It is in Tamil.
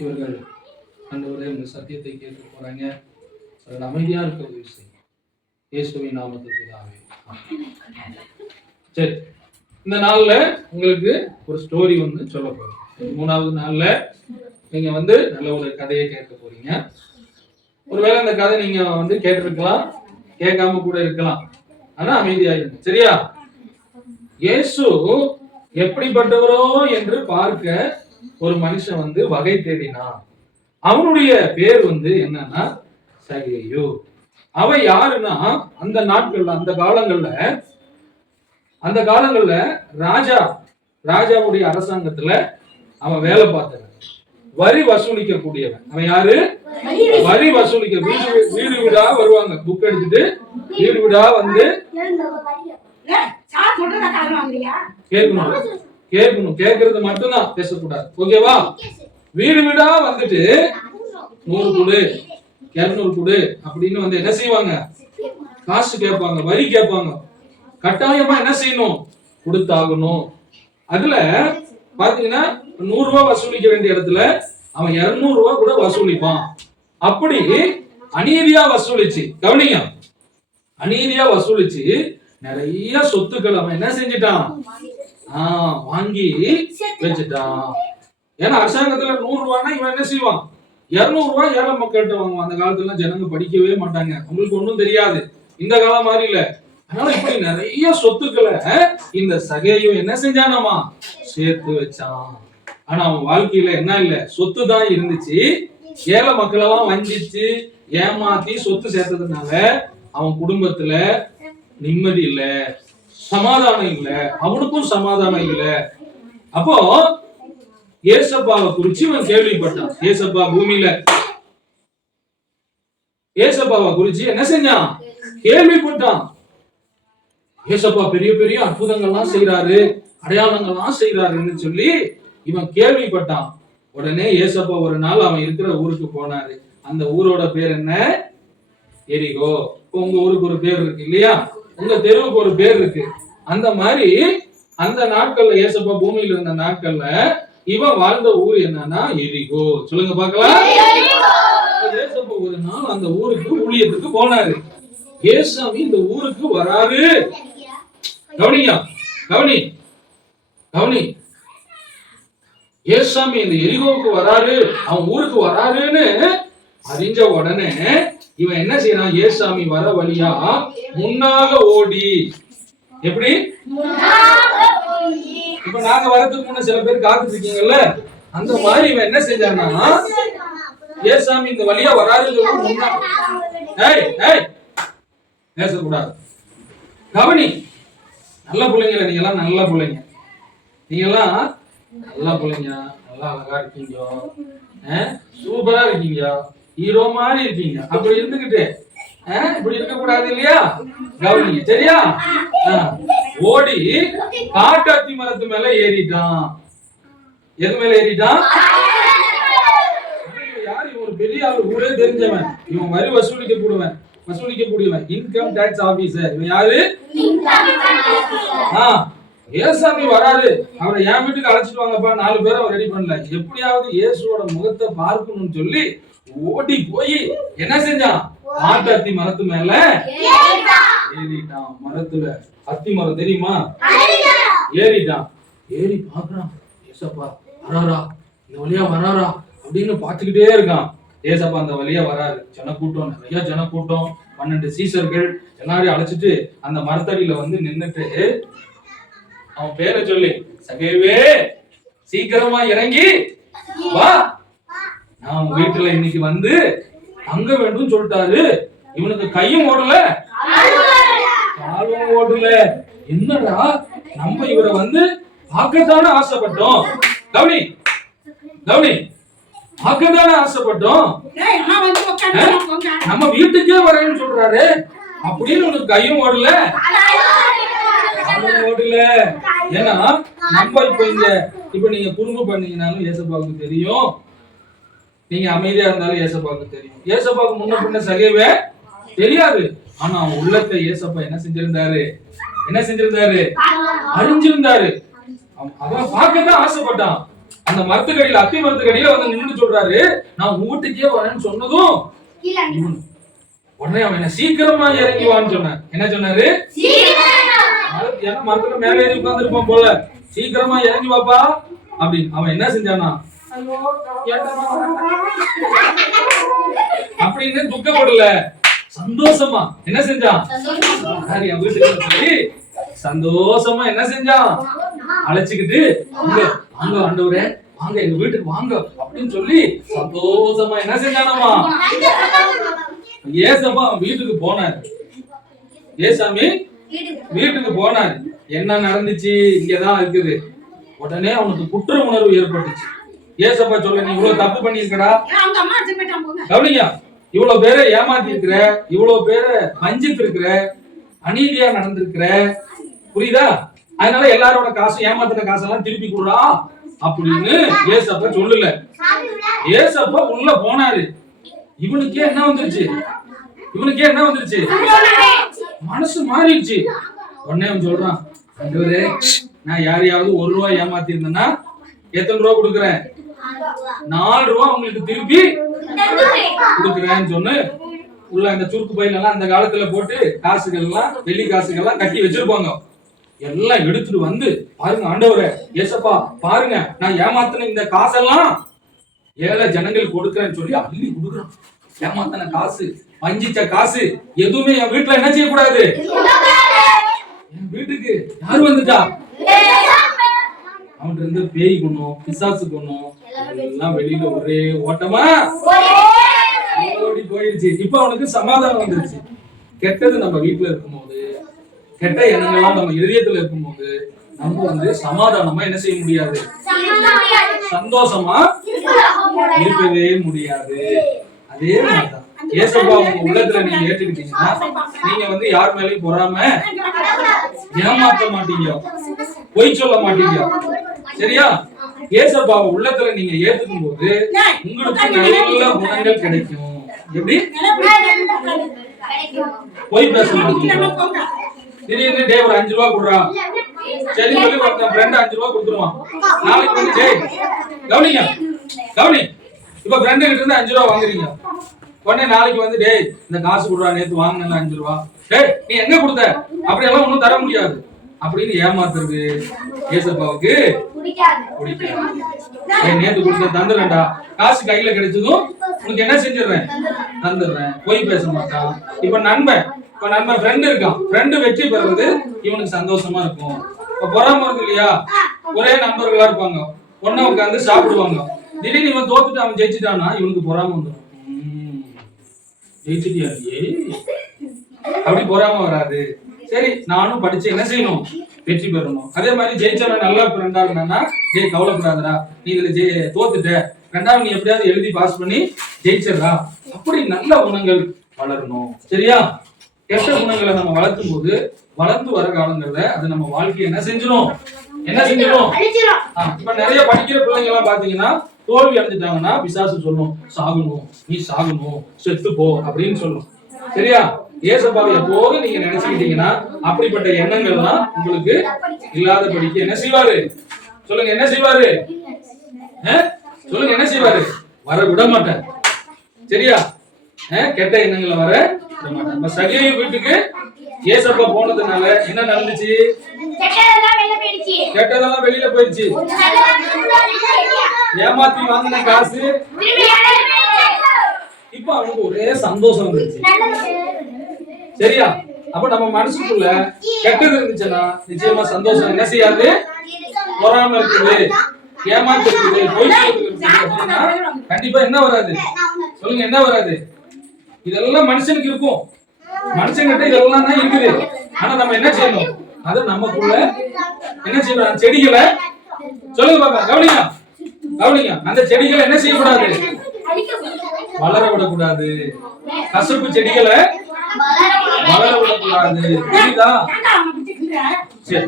இவர்கள் ஆண்டவரே இந்த சத்தியத்தை கேட்க போறாங்க. அமைதியா இருக்க உதவி செய்யும். இயேசுவின் நாமத்தில் பிதாவே. சரி, இந்த நாள்ல உங்களுக்கு ஒரு ஸ்டோரி வந்து சொல்ல போறோம். 3வது நாள்ல நீங்க வந்து நல்ல ஒரு கதையை கேட்க போறீங்க. ஒருவேளை அந்த கதை நீங்க வந்து கேட்டிருக்கலாம், கேட்காம கூட இருக்கலாம். ஆனா அமைதியா இருங்க, சரியா? இயேசு எப்படிப்பட்டவரோ என்று பார்க்க ஒரு மனுஷன் வந்து வகை தேடினான். அவனுடைய பேர் வந்து என்னன்னா சகேயு. அவன் யாருன்னா, அந்த நாட்கள்ல அந்த காலங்கள்ல ராஜாவுடைய அரசாங்கத்துல அவன் வேலை பார்த்தவன், வரி வசூலிக்க கூடியவன். அவன் யாரு? வரி வசூலிக்க. வீடு வீடா வருவாங்க, புக் எடுத்துட்டு வீடு வீடா வந்து கேட்கணும். கேட்கறது மட்டும்தான், பேசக்கூடாது. ஓகேவா? வீடு வீடா வந்துட்டு 100 கொடு 200 கொடு அப்படின்னு வந்து என்ன செய்வாங்க? காசு கேட்பாங்க, வரி கேட்பாங்க. கட்டாயமா என்ன செய்யணும்? கொடுத்தாகணும். அதுல பாத்தீங்கன்னா 100 ரூபாய் வசூலிக்க வேண்டிய இடத்துல அவன் 200 ரூபாய் கூட வசூலிப்பான். அப்படி அநீதியா வசூலிச்சு, கவனிங்க, அநீதியா வசூலிச்சு நிறைய சொத்துக்கள் அவன் என்ன செஞ்சிட்டான்? வாங்கி வச்சுட்டான். ஏன்னா அரசாங்கத்துல 100 ரூபாய்னா இவன் என்ன செய்வான்? 200 ரூபாய் ஏழை மக்கள்கிட்ட வாங்குவான். அந்த காலத்துல ஜனங்க படிக்கவே மாட்டாங்க, அவங்களுக்கு ஒண்ணும் தெரியாது. இந்த காலம் மாதிரி இல்ல. அதனால இப்படி நிறைய சொத்துக்களை இந்த சகேயு என்ன செஞ்சானாமா? சேர்த்து வச்சான். ஆனா அவன் வாழ்க்கையில என்ன இல்ல? சொத்து தான் இருந்துச்சு. ஏழை மக்கள் எல்லாம் வஞ்சிச்சு ஏமாத்தி சொத்து சேர்த்ததுனால அவன் குடும்பத்துல நிம்மதி இல்ல, சமாதானம் இல்ல, அவனுக்கும் சமாதானம் இல்ல. அப்போ ஏசப்பாவை குறிச்சு இவன் கேள்விப்பட்டான். ஏசப்பா பூமியில ஏசப்பாவை குறிச்சு என்ன செஞ்சான்? கேள்விப்பட்டான். ஏசப்பா பெரிய பெரிய அற்புதங்கள்லாம் செய்யறாரு, அடையாளங்கள்லாம் செய்யறாருன்னு சொல்லி இவன் கேள்விப்பட்டான். உடனே ஏசப்பா ஒரு நாள் அவன் இருக்கிற ஊருக்கு போனாரு. அந்த ஊரோட பேர் என்ன? எரிகோ. உங்க ஊருக்கு ஒரு பேர் இருக்கு இல்லையா? உங்க தெருவுக்கு ஒரு பேர் இருக்கு. அந்த மாதிரி அந்த நாட்கள்ல, ஏசப்பா பூமியில இருந்த நாட்கள்ல இவன் வாழ்ந்த ஊர் என்னன்னா எரிகோ. சொல்லுங்க பாக்கலாம். ஏசப்பா ஒரு நாள் அந்த ஊருக்கு ஊழியத்துக்கு போனாரு. ஏசாமி இந்த ஊருக்கு வராரு. கவனியா, கவனி கவனி. ஏசாமி இந்த எரிகோவுக்கு வராரு, அவன் ஊருக்கு வராருன்னு அறிஞ்ச உடனே இவன் என்ன செய்யறான்? ஏசாமி வர வழியா முன்னாக ஓடி. எப்படி? இப்ப நாங்க வரதுக்கு முன்ன சில பேர் காத்துட்டு இருக்கீங்கல்ல, அந்த மாதிரி இவன் என்ன செஞ்சான்னா, ஏசாமி இந்த வழியா வராருன்னு பேசக்கூடாது. கவனி, நல்ல பிள்ளைங்க, நீங்க எல்லாம் நல்ல பிள்ளைங்க, நீங்க எல்லாம் நல்ல பிள்ளைங்க, நல்லா அழகா இருக்கீங்க, சூப்பரா இருக்கீங்க, ஹீரோ மாதிரி இருக்கீங்க. அப்படி இருந்துகிட்டு இப்படி இருக்க கூடாது இல்லையா? கவனிங்க, சரியா? ஓடி காட்டாத்தி மரத்து மேல ஏறிட்டான். எது மேல ஏறிட்டான்? யார்? இவன் ஒரு பெரிய ஆளு, ஊரே தெரிஞ்சவன். இவன் வரி வசூலிக்கக்கூடியவன், இன்கம் டாக்ஸ் ஆபீசர். இவன் யாரு? ஏசாமி வராரு, அவரை என் வீட்டுக்கு அழைச்சிட்டு வாங்கப்பா. 4 பேரை அவர் ரெடி பண்ணல. எப்படியாவது இயேசுவோட முகத்தை பார்க்கணும்னு சொல்லி ஓடி போய் என்ன செஞ்சான்? காட்டாத்தி மரத்து மேல ஏறிட்டான். மரத்துல அத்தி மரம் தெரியுமா? ஏறிட்டான். ஏறி பாக்குறான், ஏசப்பா வராரா, இந்த வழியா வராரா அப்படின்னு பாத்துக்கிட்டே இருக்கான். ஏசப்பா அந்த வழியா வராரு. ஜனக்கூட்டம், நிறைய ஜனக்கூட்டம், 12 சீசர்கள் எல்லாரையும் அழைச்சிட்டு அந்த மரத்தடியில வந்து நின்னுட்டு அவன் பேரை சொல்லி, சகேவே சீக்கிரமா இறங்கி வா, நான் உங்க வீட்டுல இன்னைக்கு வந்து தங்க வேண்டும் சொல்லிட்டாரு. இவனுக்கு கையும் ஓடல, காலும் ஓடல. என்னடா, நம்ம இவரை வந்து பார்க்கத்தானே ஆசைப்பட்டோம். கவனி கவனி, பார்க்கத்தானே ஆசைப்பட்டோம். நம்ம வீட்டுக்கே வரேன்னு சொல்றாரு, அப்படின்னு உனக்கு கையும் ஓடல, ஓடல. ஏன்னா நம்ம இப்ப நீங்க குறும்பு பண்ணீங்கன்னாலும் ஏசப்பாவுக்கு தெரியும், நீங்க அமைதியா இருந்தாலும் ஏசப்பாவுக்கு தெரியும். ஏசப்பாவுக்கு முன்ன பின்ன சகைவே தெரியாது. ஆனா அவன் உள்ளத்தை ஏசப்பா என்ன செஞ்சிருந்தாரு? அறிஞ்சிருந்தாரு. அவன் பார்க்கத்தான் ஆசைப்பட்டான். அந்த மரத்துக்கடியில அத்தி மரத்துக்கடியில வந்து நின்று சொல்றாரு, நான் உங்க வீட்டுக்கே வரேன்னு சொன்னதும் உடனே அவன் என்ன சீக்கிரமா இறங்கி வான்னு சொன்னான். என்ன சொன்னாரு? ஏன்னா மரத்துல மேல ஏறி உட்கார்ந்து இருப்பான் போல, சீக்கிரமா இறங்கி வாப்பா அப்படின்னு. அவன் என்ன செஞ்சானா, அப்படின்னு துக்கப்படல, சந்தோஷமா என்ன செஞ்சான், என் வீட்டுக்கு சொல்லி சந்தோஷமா என்ன செஞ்சான், அழைச்சுக்கிட்டு வாங்க ஆண்டவரே, வாங்க எங்க வீட்டுக்கு வாங்க அப்படின்னு சொல்லி சந்தோஷமா என்ன செஞ்சானாமா. ஏசப்பா வீட்டுக்கு போனாரு. ஏசாமி வீட்டுக்கு போனாரு. என்ன நடந்துச்சு, இங்கதான் இருக்குது. உடனே அவனுக்கு குற்ற உணர்வு ஏற்பட்டுச்சு. ஏசப்பா சொல்ல, நீ இவ்வளவு தப்பு பண்ணிருக்கடா, கவனிங்க, இவ்வளவு பேரை ஏமாத்தி இருக்கிற, இவ்வளவு பேரை வஞ்சித்து இருக்கிற, அநீதியா நடந்திருக்கிற, புரியுதா? அதனால எல்லாரோட காசு, ஏமாத்துற காசெல்லாம் திருப்பி கொடுறா அப்படின்னு ஏசப்பா சொல்லல. ஏசப்பா உள்ள போனாரு. இவனுக்கே என்ன வந்துருச்சு, மனசு மாறிடுச்சு. உடனே அவன் சொல்றான், ஆண்டவரே, நான் யாரையாவது 1 ரூபாய் ஏமாத்தி இருந்தேன்னா எத்தனை ரூபா கொடுக்குறேன்? 4 ரூபா உங்களுக்கு திருப்பி கொடுக்குறேன்னு சொன்னு உள்ள அந்த சுருக்கு பையில எல்லாம் அந்த காலத்துல போட்டு காசுகள் எல்லாம், வெள்ளி காசுகள் எல்லாம் கட்டி வச்சிருப்பாங்க. எல்லாம் எடுத்துட்டு வந்து, பாருங்க ஆண்டவரே, ஏசப்பா பாருங்க, நான் ஏமாத்தின இந்த காசெல்லாம் ஏழை ஜனங்கள் கொடுக்குறேன்னு சொல்லி அள்ளி கொடுக்குறான். ஏமாத்தின காசு, வஞ்சிச்ச காசு எதுவுமே என் வீட்டுல என்ன செய்யக்கூடாது. என் வீட்டுக்கு யாரு வந்துட்டா, அவன்கிட்ட இருந்து பேய் கொண்ணும், பிசாசு கொண்ணும் எல்லாம் வெளியில ஒரே ஓட்டமா ஓடி போயிடுச்சு. இப்ப அவனுக்கு சமாதானம் வந்துருச்சு. கெட்டது நம்ம வீட்டுல இருக்கும்போது, கெட்ட எண்ணங்கள்லாம் நம்ம இதயத்துல இருக்கும்போது நம்ம வந்து சமாதானமா என்ன செய்ய முடியாது, சந்தோஷமா இருக்கவே முடியாது. அதே மாதிரிதான் ஏசப்பா உங்க உள்ளத்துல நீங்க ஏற்றுக்கிட்டீங்கன்னா, நீங்க வந்து யார் மேலயும் பொறாம ஏமாற்ற மாட்டீங்க, பொய் சொல்ல மாட்டீங்க. சரியா? ஏசப்பாவை உள்ளத்துல நீங்க ஏத்துக்கும் போது உங்களுக்கு நல்ல குணங்கள் கிடைக்கும். எப்படி? பொய் பேச மாட்டீங்க. திடீர்னு டே ஒரு 5 ரூபா கொடுறா, சரி சொல்லி ஒருத்தன் ஃப்ரெண்ட் 5 ரூபா கொடுத்துருவான். நாளைக்கு வந்து டே கவனி, இப்ப ஃப்ரெண்டு கிட்ட இருந்து 5 ரூபா வாங்குறீங்க. உடனே நாளைக்கு வந்து டே இந்த காசு கொடுறா, நேத்து வாங்கின 5 ரூபா, டே நீ எங்க கொடுத்த, அப்படி எல்லாம் ஒண்ணும் தர முடியாது அப்படின்னு ஏமாத்துறது ஏசப்பாவுக்கு பிடிக்காது. நேத்து கொடுத்த தந்துடுறேன்டா, காசு கையில கிடைச்சதும் உனக்கு என்ன செஞ்சிடறேன், தந்துடுறேன். பொய் பேச மாட்டான். இப்ப நண்பன் ஃப்ரெண்டு இருக்கான், ஃப்ரெண்டு வெற்றி பெறுறது இவனுக்கு சந்தோஷமா இருக்கும். இப்ப பொறாம இருக்கு இல்லையா, ஒரே நண்பர்களா இருப்பாங்க, ஒண்ணா உட்காந்து சாப்பிடுவாங்க. திடீர்னு இவன் தோத்துட்டு அவன் ஜெயிச்சுட்டானா இவனுக்கு பொறாம வந்துடும். ஜெயிச்சுட்டியா அப்படி பொறாம வராது. சரி, நானும் படிச்சு என்ன செய்யணும், வெற்றி பெறணும். அதே மாதிரி ஜெயிச்சவன் நல்லா ஃப்ரெண்டா இருந்தானா, ஜெய் கவலைப்படாதடா, நீ இதுல தோத்துட்ட, 2வது நீ எப்படியாவது எழுதி பாஸ் பண்ணி ஜெயிச்சிடறா. அப்படி நல்ல குணங்கள் வளரணும். சரியா? கெட்ட குணங்களை நம்ம வளர்க்கும் போது வளர்ந்து வர காலங்கள்ல அது நம்ம வாழ்க்கையை என்ன செஞ்சிடும். இப்ப நிறைய படிக்கிற பிள்ளைங்க எல்லாம் பாத்தீங்கன்னா தோல்வி அடைஞ்சிட்டாங்கன்னா பிசாசு சொல்லும், சாகணும், நீ சாகணும், செத்து போ அப்படின்னு சொல்லும். சரியா? ஏசப்பாவை எப்போது நீங்க நினைச்சுக்கிட்டீங்கன்னா அப்படிப்பட்ட எண்ணங்கள்லாம் உங்களுக்கு இல்லாதபடிக்கு என்ன செய்வாரு, சொல்லுங்க, என்ன செய்வாரு, சொல்லுங்க, என்ன செய்வாரு, வர விட மாட்டார். சரியா? கெட்ட எண்ணங்களை வர விட மாட்டார். நம்ம சகேயு வீட்டுக்கு ஏசப்பா போனதுனால என்ன நடந்துச்சு, கெட்டதெல்லாம் வெளியில போயிடுச்சு. ஏமாத்தி வாங்கின காசு இப்ப அவனுக்கு ஒரே சந்தோஷம் வந்துருச்சு. சரியா? அப்ப நம்ம மனசுக்குள்ள கெட்டது இருந்துச்சுன்னா நிச்சயமா சந்தோஷம் என்ன செய்யாது, பொறாம இருக்குது, ஏமாத்து இருக்குது, பொய் சொல்றது அப்படின்னா கண்டிப்பா என்ன வராது, சொல்லுங்க, என்ன வராது. இதெல்லாம் மனுஷனுக்கு இருக்கும், மனுஷன்கிட்ட இதெல்லாம் தான் இருக்குது. ஆனா நம்ம என்ன செய்யணும், அது நமக்குள்ள என்ன செய்யணும், செடிகளை, சொல்லுங்க பாப்பா, கவனிங்க, அந்த செடிகளை என்ன செய்யக்கூடாது, வளர விடக்கூடாது. கசப்பு செடிகளை வளர விடக்கூடாது. புரியுதா? சரி.